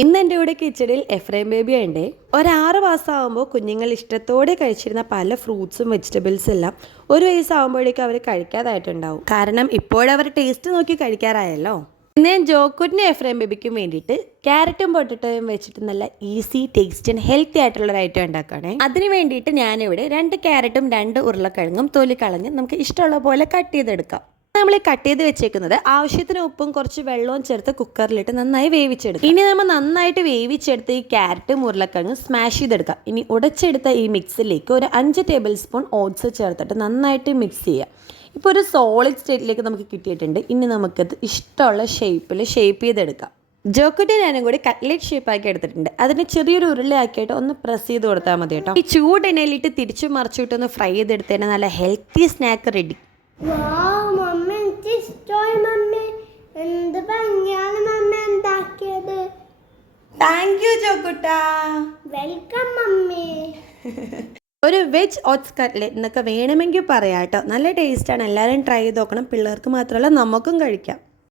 ഇന്ന് എൻ്റെ കൂടെ കിച്ചണിൽ എഫ്രൈം ബേബി ഉണ്ട്. 6 മാസമാകുമ്പോൾ കുഞ്ഞുങ്ങൾ ഇഷ്ടത്തോടെ കഴിച്ചിരുന്ന പല ഫ്രൂട്ട്സും വെജിറ്റബിൾസും എല്ലാം 1 വയസ്സാകുമ്പോഴേക്കും അവർ കഴിക്കാതായിട്ടുണ്ടാവും. കാരണം ഇപ്പോഴവർ ടേസ്റ്റ് നോക്കി കഴിക്കാറായല്ലോ. ഇന്ന് ഞാൻ ജോക്കുട്ടിനും എഫ്രൈം ബേബിക്കും വേണ്ടിയിട്ട് ക്യാരറ്റും പൊട്ടറ്റോയും വെച്ചിട്ട് നല്ല ഈസി ടേസ്റ്റ് ആൻഡ് ഹെൽത്തി ആയിട്ടുള്ളൊരു ഐറ്റം ഉണ്ടാക്കുകയാണേ. അതിന് വേണ്ടിയിട്ട് ഞാനിവിടെ 2 ക്യാരറ്റും 2 ഉരുളക്കിഴങ്ങും തൊലി കളഞ്ഞ് നമുക്ക് ഇഷ്ടമുള്ള പോലെ കട്ട് ചെയ്തെടുക്കാം. നമ്മൾ കട്ട് ചെയ്ത് വെച്ചേക്കുന്നത് ആവശ്യത്തിന് ഉപ്പും കുറച്ച് വെള്ളവും ചേർത്ത് കുക്കറിലിട്ട് നന്നായി വേവിച്ചെടുക്കും. ഇനി നമ്മൾ നന്നായിട്ട് വേവിച്ചെടുത്ത് ഈ ക്യാരറ്റും ഉരുളക്കിഴങ്ങും സ്മാഷ് ചെയ്തെടുക്കാം. ഇനി ഉടച്ചെടുത്ത ഈ മിക്സിലേക്ക് ഒരു 5 ടേബിൾ സ്പൂൺ ഓട്സ് ചേർത്തിട്ട് നന്നായിട്ട് മിക്സ് ചെയ്യാം. ഇപ്പോൾ ഒരു സോളിഡ് സ്റ്റേറ്റിലേക്ക് നമുക്ക് കിട്ടിയിട്ടുണ്ട്. ഇനി നമുക്കത് ഇഷ്ടമുള്ള ഷേപ്പ് ചെയ്തെടുക്കാം. ജോക്കുട്ടി ഞാനും കൂടി കട്ട്ലേറ്റ് ഷേപ്പാക്കി എടുത്തിട്ടുണ്ട്. അതിന് ചെറിയൊരു ഉരുളയാക്കിയിട്ട് ഒന്ന് പ്രസ് ചെയ്ത് കൊടുത്താൽ മതി കേട്ടോ. ഈ ചൂടെണ്ണയിലിട്ട് തിരിച്ചു മറിച്ചിട്ടൊന്ന് ഫ്രൈ ചെയ്തെടുത്തതിന് നല്ല healthy snack ready. Thank you ജോക്കുട്ടാ. Welcome mummy. ഒരു വെജ് ഓട്സ് കട്ട്ലേറ്റ് എന്നൊക്കെ വേണമെങ്കിൽ പറയാം കേട്ടോ. നല്ല ടേസ്റ്റാണ്. എല്ലാവരും ട്രൈ ചെയ്ത് നോക്കണം. പിള്ളേർക്ക് മാത്രമല്ല നമുക്കും കഴിക്കാം.